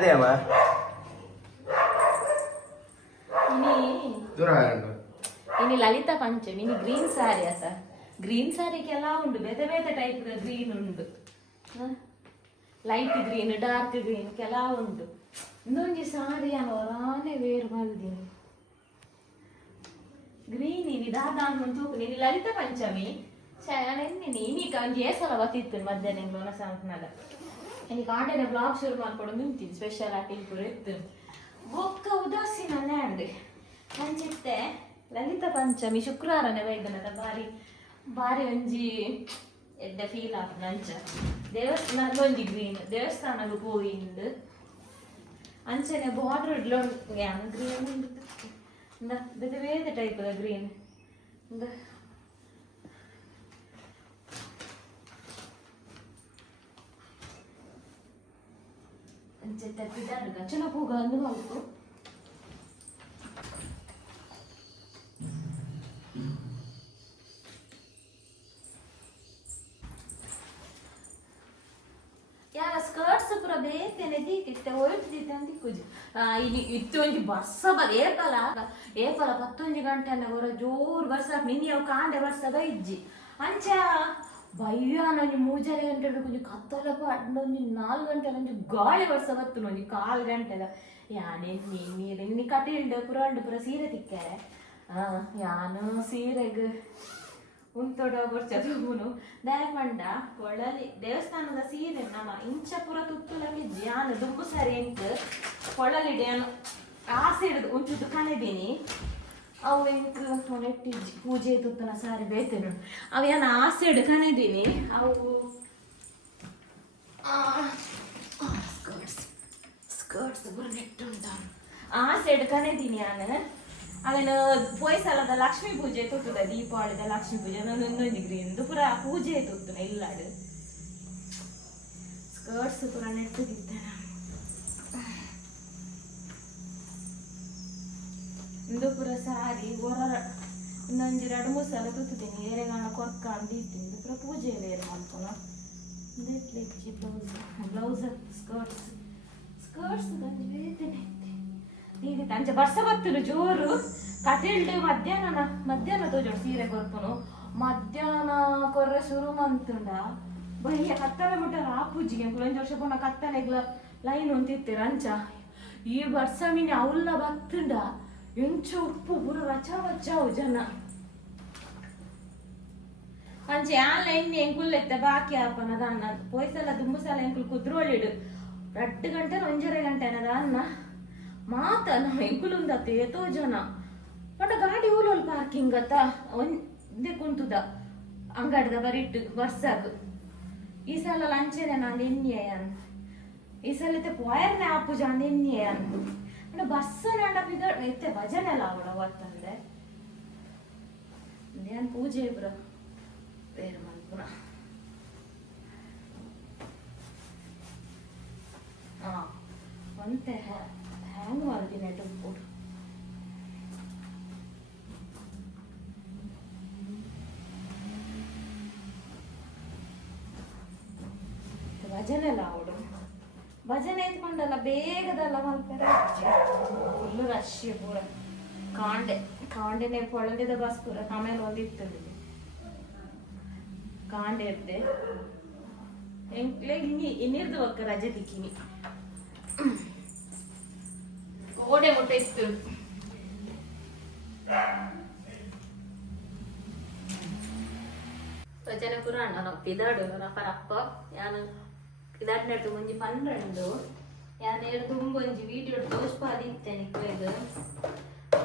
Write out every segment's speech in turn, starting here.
ಅದೇ ಅಮ್ಮ ಇನಿ ದೂರ ಉಂಟು ಇನಿ ಲಲಿತಾ ಪಂಚಮಿ ಇನಿ ಗ್ರೀನ್ ಸಾರಿ ಅಸ ಗ್ರೀನ್ ಸಾರಿಗೆಲ್ಲ ಉಂಡು ಬೇತೆ ಬೇತೆ ಟೈಪ್ ಗ್ರೀನ್ ಉಂಡು ಲೈಟ್ ಗ್ರೀನ್ ಡಾರ್ಕ್ ಗ್ರೀನ್ ಕೆಲ ಉಂಡು ಇನ್ನೊಂಜಿ ಸಾರಿ ಅವರಾನೆ ವೇರು ಮಲ್ದಿನಿ ಗ್ರೀನ್ ಇನಿ ದಾದಾನ್ ತೂಕು ನೀನು ಲಲಿತಾ ಪಂಚಮಿ ನೆನ್ನಿ ನೀಕ ಒಂಜಿ ಏಸಲ ಬತ್ತಿತ್ತು ಮಧ್ಯಾಹ್ನ ಲೋನ ಸಾಂತ್ನಾಗ ಇನಿ ಕಾಂಟೆನ ಬ್ಲಾಗ್ ಶುರು ಮಾಡ್ಕೊಂಡು ನಿಂತೀನಿ ಸ್ಪೆಷಲ್ ಆಗಿ ಪೂರ ಇತ್ತು ಬೊಕ್ಕ ಉದಾಸೀನ ಲ್ಯಾಂಡ್ ಅಂಚಿತ್ತೆ ಲಲಿತ ಪಂಚಮಿ ಶುಕ್ರವಾರನೇ ವೈದ್ಯನದ ಬಾರಿ ಬಾರಿ ಒಂಜಿ ಎಡ್ಡೆ ಫೀಲ್ ಆಪ್ ನಂಚ ದೇವಸ್ಥಾನ ಒಂಜಿ ಗ್ರೀನ್ ದೇವಸ್ಥಾನದ ಹೋಯಿಂದು ಅಂಚನೆ ಬಾರ್ಡರ್ ಇಡ್ಲೊಂದು ಗ್ರೀನ್ ಉಂಡು ಬೇರೆ ಬೇರೆ ಟೈಪ್ ಗ್ರೀನ್ ಅಂಚೆ ಬಿದ್ದಾಡುಗ ಚಲೋ ಹೋಗ ಅಂದು ಮಲ್ಕು ಯಾರ ಸ್ಕರ್ಟ್ಸ್ ಪೂರ ಬೇತೇನೆ ದೀತಿತ್ತೆ ಹೊರಟಿದ್ದೆ ಅಂತ ಕುಜಿ ಇಲ್ಲಿ ಇತ್ತು ಒಂಜಿ ಬರ್ಸ ಬದ ಏಪಲ ಏಪಲ ಪತ್ತೊಂಜಿ ಗಂಟೆ ಹೊರ ಜೋರು ಬರ್ಸ ನಿನ್ನೆ ಅವು ಕಾಂಡೆ ಬರ್ಸ ಬೈಜ್ಜಿ ಅಂಚ ಮೂಜಾರೆ ಗಂಟೆ ಕೊಂಚ ಕತ್ತಲಪ್ಪ ಅಡ್ಡೊಂಜಿ ನಾಲ್ ಗಂಟೆ ಒಂಜಿ ಗಾಳಿ ಬರ್ಸ ಬತ್ತು ಒಂಜಿ ಕಾಲು ಗಂಟೆದ ಯಾನೆ ನೀರು ಇನ್ನಿ ಕಟಿಲ್ಡು ಪುರ ಉಂಡು, ಪುರ ಸೀರೆ ತಿಕ್ಕಾರೆ ಯಾನು ಸೀರೆಗ್ ಉಂತೊಡ ಬರ್ಚದೂನು ದಯಮಂಡ ಕೊಳಲಿ, ದೇವಸ್ಥಾನದ ಸೀರೆ ನಮ್ಮ ಇಂಚ ಪುರ ತುತ್ತುಲಗೆ ಜ್ಞಾನ ದುಂಬು ಸರಿ ಎಂಕ್ ಕೊಳಲಿಡೆ ಆಸೆ ಹಿಡಿದು ಉಂಚುದು ಕನೆದೀನಿ ಅವು ಎಂಕ್ ನೆಟ್ಟಿಜ್ಜಿ ಪೂಜೆ ತುತ್ತನ ಸಾರಿ ಬೇತೇನು ಅವು ಏನು ಆಸೆ ಹಿಡಿದು ಕನೆದೀನಿ ಅವು ಸ್ಕರ್ಟ್ಸ್ ಸ್ಕರ್ಟ್ಸ್ ನೆಟ್ಟು ಉಂಟು. ಆಸೆ ಹಿಡಿದು ಕನೆದೀನಿ ನಾನು. ಅವನು ಪೊಯ್ಸಲದ ಲಕ್ಷ್ಮೀ ಪೂಜೆ ತುತ್ತದ ದೀಪಾವಳಿದ ಲಕ್ಷ್ಮೀ ಪೂಜೆ. ನಾನು ಇನ್ನೊಂದು ಗ್ರೀನ್ದು ಪೂರ ಪೂಜೆ ತುತ್ತನ ಇಲ್ಲಾಡು. ಸ್ಕರ್ಟ್ಸ್ ಪುರ ನೆಟ್ಟಿದ್ದೆ ಇಂದು ಪುರ ಸಾರಿ ಹೊರ ಇನ್ನೊಂದು ಎರಡು ಮೂರು ಸಲ ತುತ್ತಿದ್ದೀನಿ ಏರೆ ನಾನು ಕೊರ್ಕ ಅಂದಿದ್ದೀನಿ ಇಂದು ಪುರ ಪೂಜೆ ಬೇರೆ ಮಾಡ್ಕೊಳ. ಬ್ಲೌಸ್ ಬ್ಲೌಸ್ ಸ್ಕರ್ಟ್ಸ್ ಸ್ಕರ್ಟ್ಸ್ ಈಗ ಅಂಚೆ ಬರ್ಸ ಬರ್ತಿರು ಜೋರು. ಕಟಿಲ್ಡು ಮಧ್ಯಾಹ್ನ ಮಧ್ಯಾಹ್ನ ತೋಜೋಡು ಸೀರೆ ಕೊರ್ಪನು ಮಧ್ಯಾಹ್ನ ಕೊರ್ರೆ ಶುರು ಮಂತುಂಡ. ಬಯ್ಯ ಕತ್ತಲೆ ಮುಟ್ಟ ಆ ಪೂಜಿಗೆ. ಕುಳಂಜ ವರ್ಷ ಪೋನ ಕತ್ತಲೆಗ್ಲ ಲೈನ್ ಒಂತಿತ್ತೀರ ಅಂಚ ಈ ವರ್ಷ ಮೀನು ಅವಲ್ಲ ಬತ್ತುಂಡ. ಎಂಚ ಉಪ್ಪು ಪೂರ ರಚ ಬಚ್ಚಾವು ಜನ ಅಂಚೆ ಆ ಲೈನ್ ಎಂಕುಲ್ ಎತ್ತ ಬಾಕಿ ಆಪನ ದಾನ ಪೋಯ್ಸಲ ದುಂಬು ಸಲ ಎಂಕುಲ್ ಕುದ್ರೋಳಿಡು ರಟ್ಟು ಗಂಟೆ ಒಂಜರೆ ಗಂಟೆ ಅನ್ನ ಮಾತ ನಮ್ಮ ಎಂಕುಲುಂದ ಏತೋ ಜನ. ಬಟ್ ಗಾಡಿ ಊಲೋಲ್ ಪಾರ್ಕಿಂಗ್ ಅತ್ತ. ಒಂದೇ ಕುಂತುದ. ಅಂಗಡಿದ ಬರಿಟ್ಟು ಬರ್ಸಾಗ ಈ ಸಲ ಲಂಚನೆ ನಾನು ಎನ್ನಿಯ ಈ ಸಲ ಇತ್ತೆ ಪೋಯರ್ನೆ ಆಪು ಜಾನ್ ಎನ್ನಿಯ ನಾಡ ಬಿದ ಎತ್ತೆ ಭಜನೆ ಅಲ್ಲ ಅವಳ ಅವತ್ತಂದೆ. ನಾನು ಪೂಜೆ ಇಬ್ರ? ಬೇರೆ ಮಲ್ಪುನ. ಒಂತೆ ಹ್ಯಾಂಗ್ ಮಾಡ್ತೀನಿ ಟುಪ್ಪು ಭಜನೆ ಅಲ್ಲ ಅವಳು. ಭಜನೆ ಎತ್ಕೊಂಡಲ್ಲ ಬೇಗದಲ್ಲ ಮಲ್ಪರೆ ಫುಲ್ಲು ರಶ್ ಪೂರ. ಕಾಂಡೆ, ಕಾಂಡೆನೆ ಪೊಳಲಿದ ಬಸ್ ಪೂರ, ಆಮೇಲೆ ಒಂದಿತ್ತು ಕಾಂಡೆ ಇರ್ದೆ ಎಂಕ್ಲೆ ಇನ್ನಿ, ಇನ್ನಿರ್ದು ಒಕ್ಕ ರಜೆ ತಿಕ್ಕಿನಿ. ಓಡೆ ಮುಟ್ಟೆ ಇತ್ತು. ಭಜನೆ ಪುರಾಣ ನಾವು ಪಿದಾಡು ಅಪ್ಪ ಯಾನು? ಪಿದಾಡ್ ನೆಡ್ದು ಒಂಜಿ ಪನ್ನೆಂಡು ಯಾನ್ ಏಳು ತುಂಬ, ಒಂಜಿ ವಿಡಿಯೋ ತೋರ್ಸ್ಪಾದಿ ಇತ್ತೇನೆ ಇಕ್ಕೇದು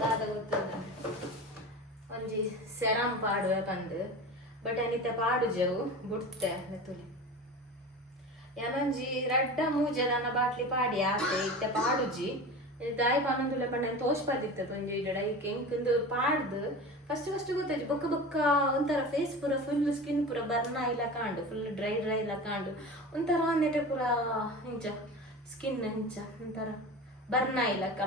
ದಾದ ಗೊತ್ತದ? ಒಂಜಿ ಸೆರಂ ಪಾಡುವೆ ಬಂದು ಬಟ್ ಅನಿತ ಪಾಡು ಜವು ಬುಡ್ತೆ ತುಲಿ. ಯಾನೊಂಜಿ ರಡ್ಡ ಮೂಜೆ ನನ್ನ ಬಾಟ್ಲಿ ಪಾಡಿ ಆತೆ ಇತ್ತೆ ಪಾಡುಜಿ. ದಾಯಿ ಪನ್ನೊಂದುಲೆ ಪಣ್ಣ ತೋಷ್ಪಾದಿತ್ತದ ಒಂಜಿ ವಿಡಿಯೋ ಐಕೆ ಎಂಕಂದು ಪಾಡ್ದು. ಫಸ್ಟ್ ಫಸ್ಟ್ ಗೊತ್ತಾಯ್ತು, ಬೊಕ್ಕ ಬೊಕ್ಕ ಒಂಥರ ಫೇಸ್ ಪೂರ ಫುಲ್ ಸ್ಕಿನ್ ಪೂರ ಬರ್ನ ಇಲ್ಲ ಕಾಂಡು ಫುಲ್ ಡ್ರೈ ಡ್ರೈ ಇಲ್ಲ ಕಾಂಡು. ಒಂಥರ ನೆಟೆ ಪೂರ ಇಂಚ ಸ್ಕಿನ್ ಇಂಚ, ಒಂಥರ ಬರ್ನ ಇಲ್ಲಕ್ಕ.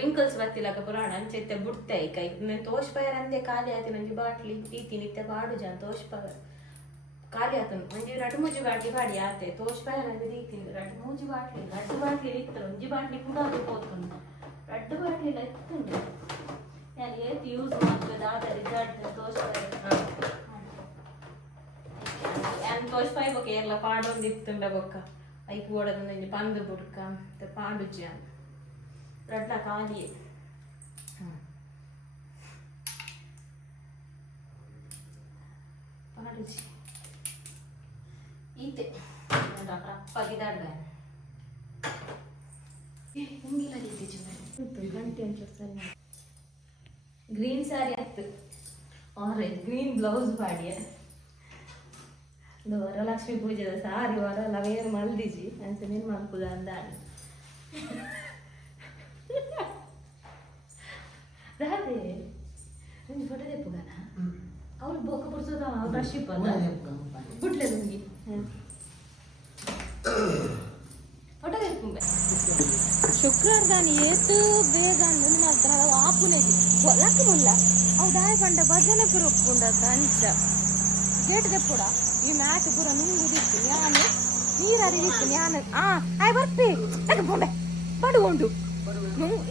ರಿಂಕಲ್ಸ್ ಬತ್ತಿಲಕ ಪುರಾಣ ಅಂಚೆತ್ತೆ ಬುಡ್ತೆ ಕೈ. ನಾನು ತೋಷ್ಪಾಯರ್ ಅಂದೆ ಖಾಲಿ ಆಯ್ತು, ನಂಜಿ ಬಾಟ್ಲಿ, ಈತಿ ನಿತ್ಯ ಪಾಡು ಜಾನ್ ತೋಷ್ಪಾಯರ್ ಖಾಲಿ ಆತನು ಒಂಜಿ ರಡ್ಡು ಮೂಜಿ ಬಾಟ್ಲಿ ಬಾಡಿ ಆತೆ ತೋಷ್ಪಾಯ ಅಂದ್ರೆ ದೀತಿಂದು ರಡ್ಡು ಮೂಜಿ ಬಾಟ್ಲಿ ರಡ್ಡು ಬಾಟ್ಲಿ ಇತ್ತು ಒಂಜಿ ಬಾಟ್ಲಿ ಕೂಡ ಅದು ಹೋತು ರಡ್ಡು ಬಾಟ್ಲಿ ಎಲ್ಲ ಇತ್ತುಂಡು ಯಾರಿಗೆ ಯೂಸ್ ಮಾಡ್ತದ ರಿಸಲ್ಟ್ ತೋಚ್ತಾರೆ ತೋಚ್ಪಾಯಿ ಬೊಕ್ಕ ಎಲ್ಲ ಪಾಡೊಂದು ಇತ್ತುಂಡ ಬೊಕ್ಕ ಐಕ್ ಓಡೋದೊಂದು ಇಂಜಿ ಬಂದು ಬುಡ್ಕ ಅಂತ ಪಾಂಡುಜಿ ಅಂತ ರಡ್ಲ ಕಾಲಿ ಪಾಂಡುಜಿ ಈತೆ ರಪ್ಪಾಗಿದ್ದಾಡ್ವೆ ಹಿಂಗಿಲ್ಲ ರೀತಿ ಚೆನ್ನಾಗಿ ಗಂಟೆ ಅಂತ ಗ್ರೀನ್ ಸ್ಯಾರಿ ಹತ್ತು ಆರೆಂಜ್ ಗ್ರೀನ್ ಬ್ಲೌಸ್ ಮಾಡಿ ಇದು ವರಲಕ್ಷ್ಮಿ ಪೂಜೆದ ಸಾರಿ ವರ ವೇರು ಮಲ್ದಿಜಿ ಅಂತ ನೀನು ಮಲ್ಪುದ ಅಂದಾಡಿ ರಾಧೆ ಒಂದು ಫೋಟೋ ತೆಪ್ಪುಗನ ಅವಳು ಬೊಕ್ಕ ಪುಡ್ಸೋದ ಬ್ರಷ್ ಇಪ್ಪಲ್ಲ? ಬಿಟ್ಲೆ ನಿಮಗೆ ಫೋಟೋ ಶುಕ್ರವಾರ ಶುಕ್ರವಾರದಾನಿ ಏತು ಬೇಗ ಅಂದ್ರೆ ಮಾತ್ರ ಆಪುನೆಗೆ. ಮುಲ್ಲ ಅವು ದಾಯ ಪಂಡ ಭಜನೆ ಪುರ ಅಂಚ ಗೇಟ್ ತೆಪ್ಪುಡ ಈ ಮ್ಯಾಚ್ ಪೂರ ನುಂಗುದಿತ್ತು ಯಾನು ನೀರ ಹರಿದಿತ್ತು ಯಾನು ಆ, ಆಯ್ ಬರ್ಪಿ. ತಗ ಬೊಂಬೆ. ಪಡುಗೊಂಡು.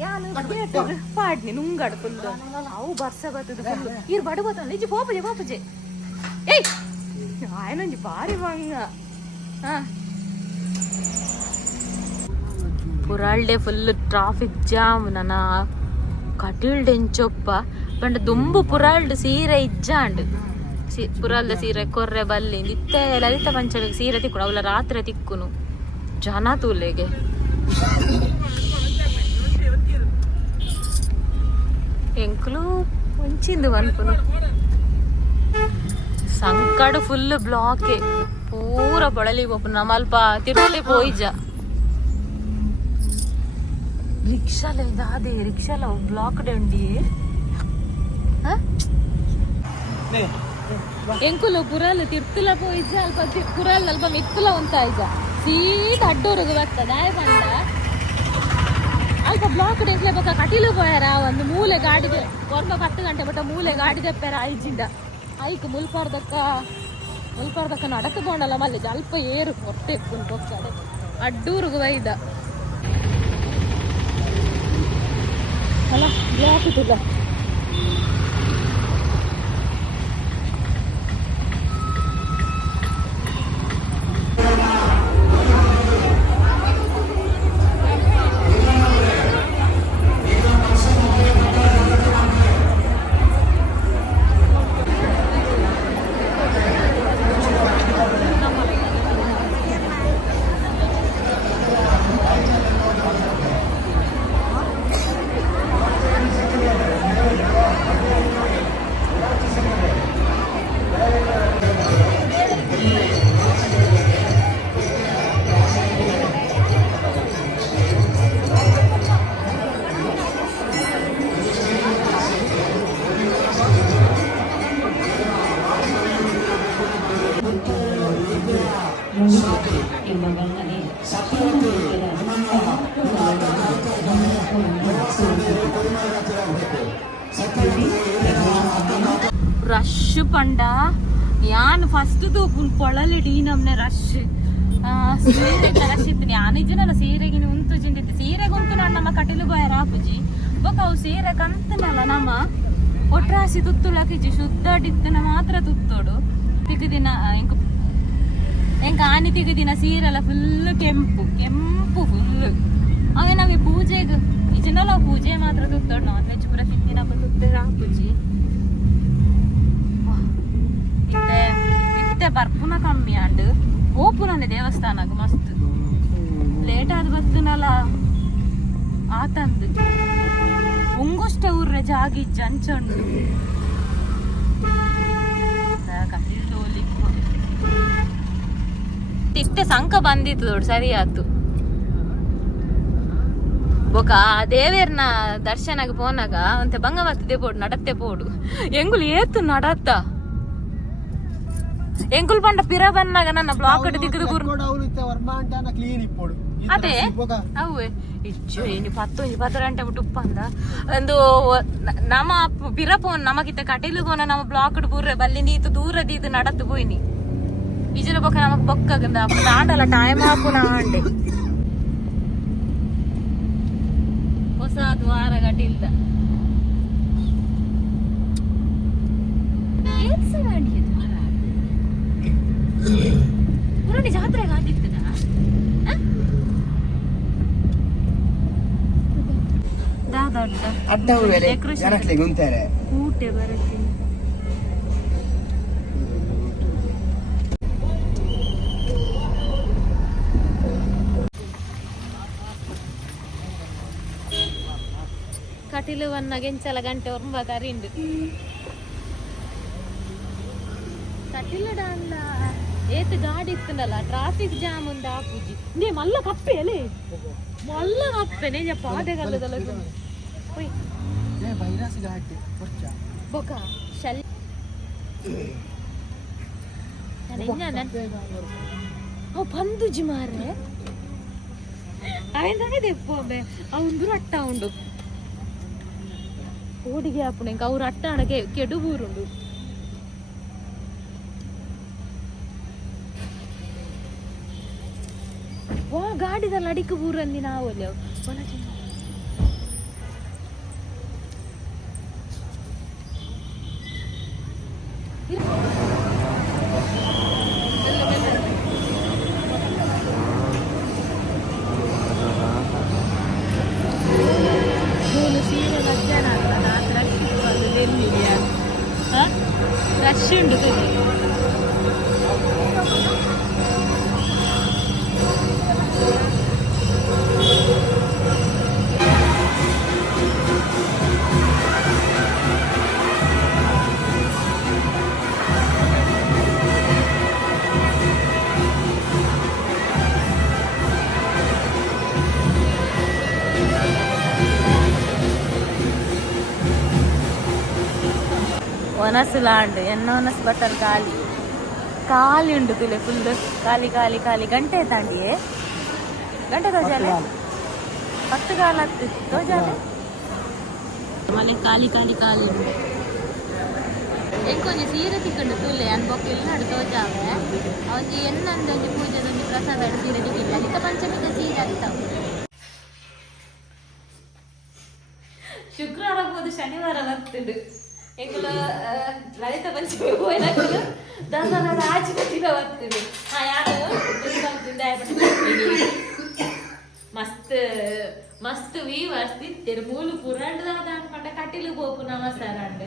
ಯಾನು ಗೇಟ್ ಪಾಡ್ನಿ, ನುಂಗಡ ಫುಲ್ ಅವು ಬರ್ಸ ಬರ್ತದ ಫುಲ್ ಇರ್ ಬಡು ಬತ್ತ ನಿಜ ಪೋಪಜೆ ಪೋಪಜೆ ಏಯ್! ಆಯ್ನೊಂಜಿ ಬಾರಿ ಬಂಗ ಹಾ ಪುರಾಳ್ಡೆ ಫುಲ್ ಟ್ರಾಫಿಕ್ ಜಾಮ್ ನನ್ನ ಕಟಿಲ್ಡ್ ಎಂಚೊಪ್ಪ ಪಂಡ ದುಂಬು ಪುರಾಳ್ಡ್ ಸೀರೆ ಇಜ್ಜಾಂಡ್ ಸಿ- ಪುರಾಲ್ದ ಸೀರೆ ಕೊರ್ರೆ ಬಲ್ಲಿ ನಿತ್ತೆ ಲಲಿತ ಪಂಚಮಿಗೆ ಸೀರೆ ತಿಕ್ಕುಡು ಅವಳ ರಾತ್ರಿ ತಿಕ್ಕುನು ಜನ ತೂಲೆಗೆ ಎಂಕ್ಲು ಮುಂಚಿಂದು ಅನ್ಪುನು ಸಂಕಡ ಫುಲ್ ಬ್ಲಾಕೆ ಪೂರ ಬಳಲಿ ಒಪ್ಪು ನಮಲ್ಪ ತಿರುಗಲಿ ಪೋಯ್ಜ ರಿಕ್ಷಾಲ అది రిక్షాలో ಬ್ಲಾಕ್ಡ್ ಉಂಡಿ ಎಂಕುಲು ಪುರಾಲು ತಿರ್ತುಲ ಪೋಯ್ಜ ಅಲ್ಪ ಪುರಾಲ್ ಅಲ್ಪ ಮಿತ್ತುಲ ಉಂತಾಯ್ಜ ಸೀಟ್ ಅಡ್ಡೋರುಗು ಬರ್ತದ ಆಯ್ ಪಂಡ ಅಲ್ಪ ಬ್ಲಾಕ್ ಎಂಕ್ಲೆ ಬೊಕ್ಕ ಕಟೀಲು ಪೋಯಾರ ಒಂದು ಮೂಲೆ ಗಾಡಿಗೆ ಕೊರ್ಮ ಪತ್ತು ಗಂಟೆ ಬಟ್ಟ ಮೂಲೆ ಗಾಡಿ ತೆಪ್ಪಾರ ಐಜಿಂದ. ಐಕ್ ಮುಲ್ಪಾರ್ದಕ್ಕ ಮುಲ್ಪಾರ್ದಕ್ಕ ನಡಕ ಬೋಂಡಲ್ಲ ಮಲ್ಲೆ ಅಲ್ಪ ಏರು ಹೊಟ್ಟೆ ಬೊಕ್ಕಡೆ ವೈದ ಅಲ್ಲ ಬ್ಲಾಕ್ ಇಟ್ಟಿಲ್ಲ ರಶ್ ಪಂಡ. ಯಾನ್ ಫಸ್ಟ್ ತೂಪುನ್ ಪೊಳಲಿಡಿ ನಮ್ನೆ ರಶ್. ಸೀರೆ ರಶ್ ಇತ್ತು. ಯಾನ್ ಇಜ್ಜನಲ್ಲ ಸೀರೆಗಿನ ಉಂತು ಜಿಂದಿತ್ತು ಸೀರೆಗೆ ಉಂತು ನಾನು ನಮ್ಮ ಕಟೀಲು ಬಾಯ ಆಪುಜಿ ಬೊಕ ಅವು ಸೀರೆ ಕಂತನಲ್ಲ ನಮ್ಮ. ಒಟ್ರಾಸಿ ತುತ್ತುಳಕಿಜಿ ಶುದ್ಧ ಡಿತ್ತನ ಮಾತ್ರ ತುತ್ತೋಡು. ತಿಗದಿನ ಇಂಕ ಎಂಕ ಆನಿ ತಿಗದಿನ ಸೀರೆಲ್ಲ ಫುಲ್ ಕೆಂಪು. ಕೆಂಪು ಫುಲ್ ಅವೆ ನಮಗೆ ಪೂಜೆಗೆ ಇಜನಲ್ಲ ಪೂಜೆ ಮಾತ್ರ ತುತ್ತೋಡು ನಾನ್ ವೆಜ್ ಪೂರ ತಿಂದಿನ ತುತ್ತೆ ಪೂಜೆ. ಇತ್ತೆ ಇತ್ತೆ ಬರ್ಪುನ ಕಮ್ಮಿ ಅಂಡ್ ಓಪುನನೆ ದೇವಸ್ಥಾನಗ್ ಮಸ್ತ್. ಲೇಟ್ ಆದ್ ಬರ್ತನಲ್ಲ ಆತಂದ್ ಉಂಗುಷ್ಟ ಊರ್ರೆ ಜಾಗಿ ಜಂಚಂಡು. ಇತ್ತೆ ಸಂಕ ಬಂದಿತ್ತು ದೊಡ್ಡ ಸರಿ ಆತು ಬೊಕ ದೇವೇರ್ನ ದರ್ಶನಗ್ ಪೋನಾಗ ಒಂತೆ ಬಂಗವತ್ತು పోడు ನಡತ್ತೆ ಪೋಡು ಎಂಗುಲು ಏತು ನಡತ್ತ? ಎಂಕುಲ್ ಪಂಡ ಪಿರ నన్న ಕ್ಲೀನ್ ಇಪ್ಪೋಡು. ಅದೇ? ಅವೇ ಇಚ್ಚು ಪತ್ತೊಂಜಿ ಪತ್ತು ಗಂಟೆ ಬಿಟ್ಟು ಉಪ್ಪಂದ ಒಂದು ನ- ನಮ ಪಿರ ಪೋನ್ ನಮಗಿತ್ತ ಕಟೀಲು ಪೋನ ನಮ್ಮ ಬ್ಲಾಕ್ ಬುರ್ರೆ ಬಲ್ಲಿ ನೀತು ದೂರ ದೀತು ನಡತ್ತು ಪೋಯ್ನಿ ವಿಜಯ ಬೊಕ್ಕ ನಮಕ್ ಬೊಕ್ಕಗಂದ ಆಂಡಲ ಟೈಮ್ ಆಪುನ ಆಂಡೆ ಹೊಸ ದ್ವಾರ ಪುರಾಣಿ ಜಾತ್ರೆ ಗಾಡಿತ್ತದ ದಾದಡ್ಡ ಅಡ್ಡವ್ರು ಬೇರೆ Decoration. ಜನಕ್ಲೆ ಗುಂತಾರೆ ಕೂಟೆ ಬರುತ್ತೆ. ಕಟಿಲು ವನ್ನ ಗೆಂಚಲ ಗಂಟೆ ಒರ್ಂಬ ಕರಿಂಡು ಕಟಿಲಡ ಏತ ಏತ್ ಗಾಡಿ ಇತ್ತಂದಲ್ಲ ಟ್ರಾಫಿಕ್ ಜಾಮ್ ಉಂದ ಆಪುಜಿ ನೀ ಮಲ್ಲ ಕಪ್ಪೆ ಅಲೇ ಮಲ್ಲ ಕಪ್ಪೆ ನೇಜ ಪಾದೆಗಲ್ಲದಲ್ಲ ಹೋಯ್. ಏ ವೈರಸ್ ಘಾಟಿ ಕೊಚ್ಚ ಬೊಕ ಶಲ್ ಅವ್ ಪಂದುಜಿ ಮಾರ್ರೆ. ಅವೆಂದಾಗ ದೆಪ್ಪೊಂಬೆ ಅವಂದು ಅಟ್ಟ ಉಂಡು. ಓಡಿಗೆ ಆಪುಣ ಇಂಕ ಅವ್ರ ಅಟ್ಟ ಅಣಗೆ ಕೆಡು ಊರುಂಡು ವಾ ಗಾಡಿದಲ್ಲಿ ಅಡಿಕೆ ಊರಂದಿ ನಾವು ಅಲ್ಲಿ ಅವು. ಒನಸು ಲಾಂಡ್ ಎನ್ನ ಒನಸು ಬಟ್ಟಲ್ ಖಾಲಿ ಖಾಲಿ ಉಂಡು ತುಲೆ ಫುಲ್ ಖಾಲಿ ಖಾಲಿ ಖಾಲಿ ಗಂಟೆ ತಾಂಡಿಯೇ ಗಂಟೆ ತೋಜಾಲೆ ಹತ್ತು ಕಾಲ ಹತ್ತಿತ್ತು ತೋಜಾಲೆ ಮನೆ ಖಾಲಿ ಖಾಲಿ ಖಾಲಿ ಉಂಡು ಎಂಕೊಂಜಿ ಸೀರೆ ತಿಕ್ಕೊಂಡು ತುಲೆ ಅನ್ಬೊಕ್ಕ ಇಲ್ಲ ನಡು ತೋಜಾವೆ ಅವನ್ಜಿ ಎನ್ನಂದೊಂಜಿ ಪೂಜೆದೊಂಜಿ ಪ್ರಸಾದ ಸೀರೆ ತಿಕ್ಕಿಲ್ಲ ಅನಿತ ಪಂಚಮಿದ ಸೀರೆ ಆಗ್ತಾವೆ ಶುಕ್ರವಾರ ಹೋದ ಶನಿವಾರ ಬರ್ತದೆ ಎಂಕುಲ ಲಲಿತ ಪಂಚಮಿ ಹೋಯ್ನಕ್ಕಲು ದಸರಾ ಆಚೆ ದಿನ ಬರ್ತದೆ ಹಾ ಯಾರು ಮಸ್ತ್ ಮಸ್ತ್ ವೀವರ್ಸ್ తిరుమూలు ದಾದ ಅನ್ಕೊಂಡ ಕಟಿಲು ಬೋಪು ನಮಸ್ಕಾರ ಅಂಡ್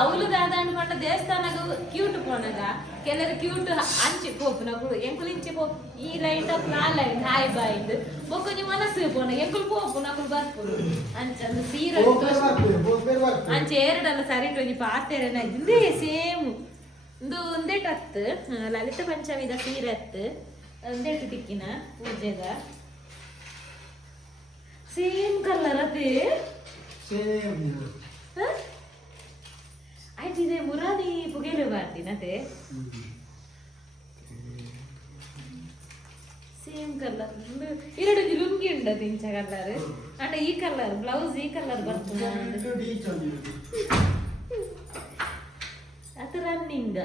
ಅವಳು ದಾದ ಅನ್ಕೊಂಡ ದೇವಸ್ಥಾನಗ ಕ್ಯೂಟ್ ಪೋನಗ ಕೆಲರು ಕ್ಯೂಟ್ ಅಂಚಿ ಪೋಪು ನಗುಳು ಎಂಕುಲು ಇಂಚಿ లైన్ ಈ ಲೈಟ್ ಅಪ್ ನಾ ಲೈಟ್ ಹಾಯ್ ಬಾಯ್ದು. ಬೊಕ್ಕೊಂಜಿ ಮನಸ್ಸು ಪೋನ ಎಂಕುಲು ಪೋಪು ನಕುಲು ಬರ್ಪುಡು ಅಂಚಂದು ಸೀರೆ ಅಂಚೆ ಎರಡಲ್ಲ ಸರಿ ಒಂಜಿ ಪಾತೆರೆನ ಇಂದೇ ಸೇಮ್. ಇಂದು ಒಂದೇಟ್ ಹತ್ತು ಲಲಿತ ಪಂಚಮಿದ ಸೀರೆ ಒಂದೇಟು ತಿಕ್ಕಿನ ಪೂಜೆಗ. ಸೇಮ್ ಕಲರ್ ಅದೇ? ಆಯ್ತು ಇದೆ ಮುರಾದಿ ಪುಗೇಲು ಬಾರ್ದಿನತೆ ಸೇಮ್ ಕಲರ್ ಎರಡು ಲುಂಗಿ ಉಂಡ ತಿಂಚ ಕಲರ್ ಅಂಡ ಈ ಕಲರ್ ಬ್ಲೌಸ್ ಈ ಕಲರ್ ಬರ್ತದೆ ಅದು ರನ್ನಿಂಗ್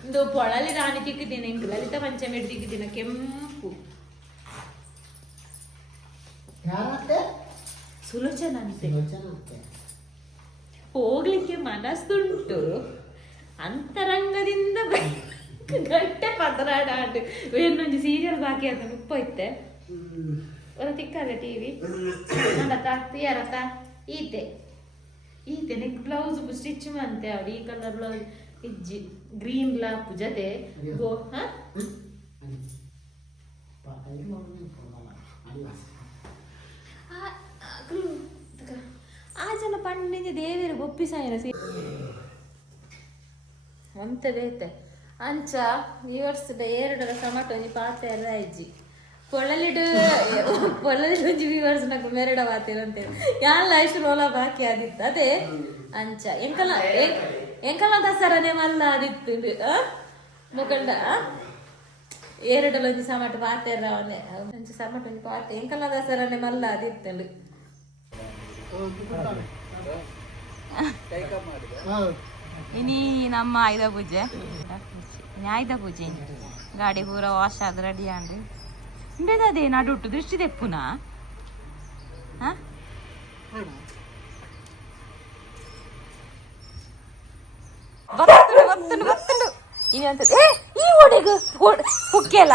ಒಂದು ಪೊಳಲಿ ರಾಣಿ ತಿಕ್ಕಿದ್ದೀನಿ ಇಂಕ ಲಲಿತ ಪಂಚಮಿ ತಿಕ್ಕಿದ್ದೇನೆ ಕೆಂಪು ಸುಲೋಚನ ಅಂತೆ ಹೋಗ್ಲಿಕ್ಕೆ ಮನಸ್ಸುಂಟು. ಅಂತರಂಗದಿಂದ ಗಟ್ಟೆ ಆಂಟು ಇನ್ನೊಂದು ಸೀರಿಯಲ್ ಬಾಕಿ ಅಂತ ಮುಪ್ಪೈತೆ ಒಂದು ತಿಕ್ಕಾಗ ಟಿವಿ ನೋಡತ್ತ ಯಾರತ್ತ ಈತೆ. ಈತೆ ನೆಕ್ ಬ್ಲೌಸ್ ಸ್ಟಿಚ್ ಮಂತೆ ಅವ್ರು ಈ ಕಲರ್ ಬ್ಲೌಸ್ ಇಜ್ಜಿ ಗ್ರೀನ್ ಲಾಪ್ ಜೊತೆ ಗೋ ಹಾ? ಅಕ್ಲು ತಕ. ಆ ಜನ ಪಂಡಿನ ದೇವೇರು ಗೊಪ್ಪಿಸಾಯನ ಸೀ ಒಂತದೈತೆ ಅಂಚ, ಈ ವರ್ಷದ ಎರಡರ ಸಮಟ ಒಂಜಿ ಪಾತೆ ಎಲ್ಲ ಪೊಳಲಿಡು ಪೊಳಲಿಡು ಪೊಳ್ಳಲಿಡು ಒಂಜಿ ವಿವರ್ಸ್ ನಕ ಮೆರಡ ಬಾತಿರ ಅಂತೇಳಿ ಯಾನ್ ಲೈಫ್ ರೋಲ ಬಾಕಿ ಆದಿತ್ತು? ಅದೇ ಅಂಚ. ಎಂಕಲ ಎಂಕಲ ದಸರನೆ ಮಲ್ಲ ಆದಿತ್ತು? ಮುಖಂಡ ಒಂಜಿ ಸಮಟ ಪಾತೆರ ಅವನೆ. ಒಂಜಿ ಸಮಟ ಒಂಜಿ ಪಾತೆ. ಎಂಕಲ ದಸರನೆ ಮಲ್ಲ ಆದಿತ್ತು ಇನಿ ನಮ್ಮ ಆಯುಧ ಪೂಜೆ. ಆಯುಧ ಪೂಜೆ. ಗಾಡಿ ಪೂರ ವಾಶ್ ಆದ ರೆಡಿ ಆಂಡ್ರಿ ಬೇದದೆ ನಡುಟ್ಟು ದೃಷ್ಟಿ ತೆಪ್ಪುನ ಹಾ? ಬತ್ತುಂಡು ಬತ್ತುಂಡು ಬತ್ತುಂಡು ಅಂತ ಏ, ಈ ಒಡೆಗು ಹುಕ್ಕೆಲ್ಲ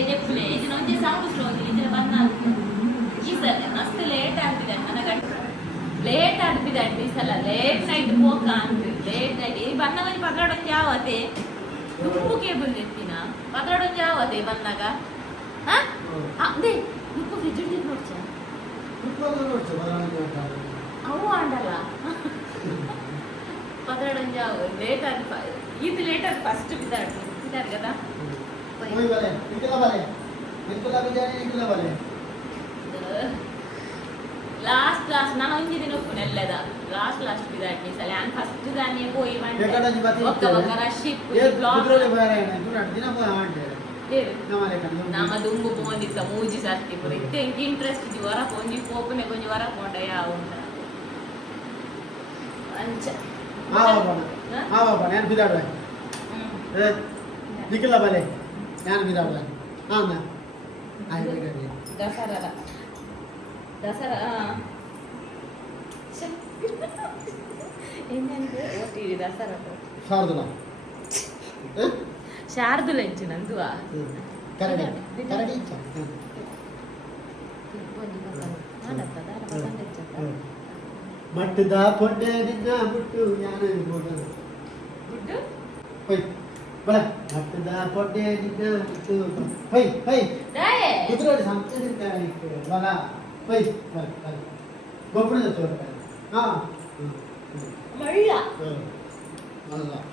ಎದೆ ಪುಲೆ ಇದನ್ನ ಒಂದೇ ಸೌಂಡ್ ಸ್ಲೋ ಇದನ್ನ ಬಂದ ಈ ಸಲ ಮಸ್ತ್ ಲೇಟ್ ಆಗ್ತಿದೆ ನನಗೆ ಲೇಟ್ ಆಗ್ತಿದೆ ಈ ಸಲ ಲೇಟ್ ನೈಟ್ ಹೋಗ ಅಂತ ಲೇಟ್ ನೈಟ್ ಈ ಬಣ್ಣ ಮಂದಿ ಪಕಡೊಂದು ಯಾವತ್ತೆ? ಉಪ್ಪು ಕೇಬಲ್ ನೆತ್ತಿನ ಪಕಡೊಂದು ಯಾವತ್ತೆ ಬಂದಾಗ? ಹಾ? ಅದೇ ಉಪ್ಪು ಫ್ರಿಜ್ ಹಿಡಿದು ನೋಡ್ಚ? ಅವು ಆಂಡಲ್ಲ ಪಕಡೊಂದು ಯಾವ ಲೇಟ್ ಆಗಿ ಇದು ಲೇಟ್ ಆಗಿ ಫಸ್ಟ್ ಬಿದ್ದಾಡ್ತು ಬಿದ್ದಾಡ್ కదా ಲಾಸ್ಟ್ ಲಾಸ್ಟ್ ನಾನು ಒಂಜಿ ದಿನ ಒಪ್ಪುನೆ ಎಲ್ಲದ ಲಾಸ್ಟ್ ಲಾಸ್ಟ್ ಬಿದ್ದಾಡ್ನಿ ಸಲ ನಾನು ಫಸ್ಟ್ ದಾನಿ ಹೋಗಿ ಬಂದೆ ಒಕ್ಕ ಒಕ್ಕ ರಶ್ ಇತ್ತು ಬ್ಲಾಕ್ ನಮ್ಮ ದುಂಬು ಪೋಂದಿತ್ತ ಮೂಜಿ ಸರ್ತಿ ಪುರ ಇತ್ತೆ ಎಂಕ್ ಇಂಟ್ರೆಸ್ಟ್ ಇಜ್ಜಿ ವರ ಪೋಂಜಿ ಪೋಪುನೆ ಕೊಂಜಿ ವರ ಪೋಂಡ ಯಾ ಉಂಡ ಅಂಚ ನಾನು ಬಿದಾಡುವೆ ಹ್ಮ್. ನಿಖಿಲ ಬಲೆ ನಾನು ಬಿದಾಡುವೆ ಹಾಂ ಆಯ್ತು ಗಾಡಿ ದಸರಾ ದಸರಾ ಏನಂದ್ರೆ ಒಟ್ಟಿಗೆ ದಸರಾ ಶಾರದಲ ಶಾರ್ದುಲೆಂಚು ನಂದುವ ಕರಡಿ ಕರಡಿ ಇಚ್ಛ ಮಟ್ಟದ ಪೊಡ್ಡೆ ನಿನ್ನ ಬಿಟ್ಟು બોલા ભક્તદા પોટે દીકર તું હઈ હઈ ડાય કુદરત સંકેત કરે બોલા હઈ કર કર ગોપણ તો હા મરિયા હા મરિયા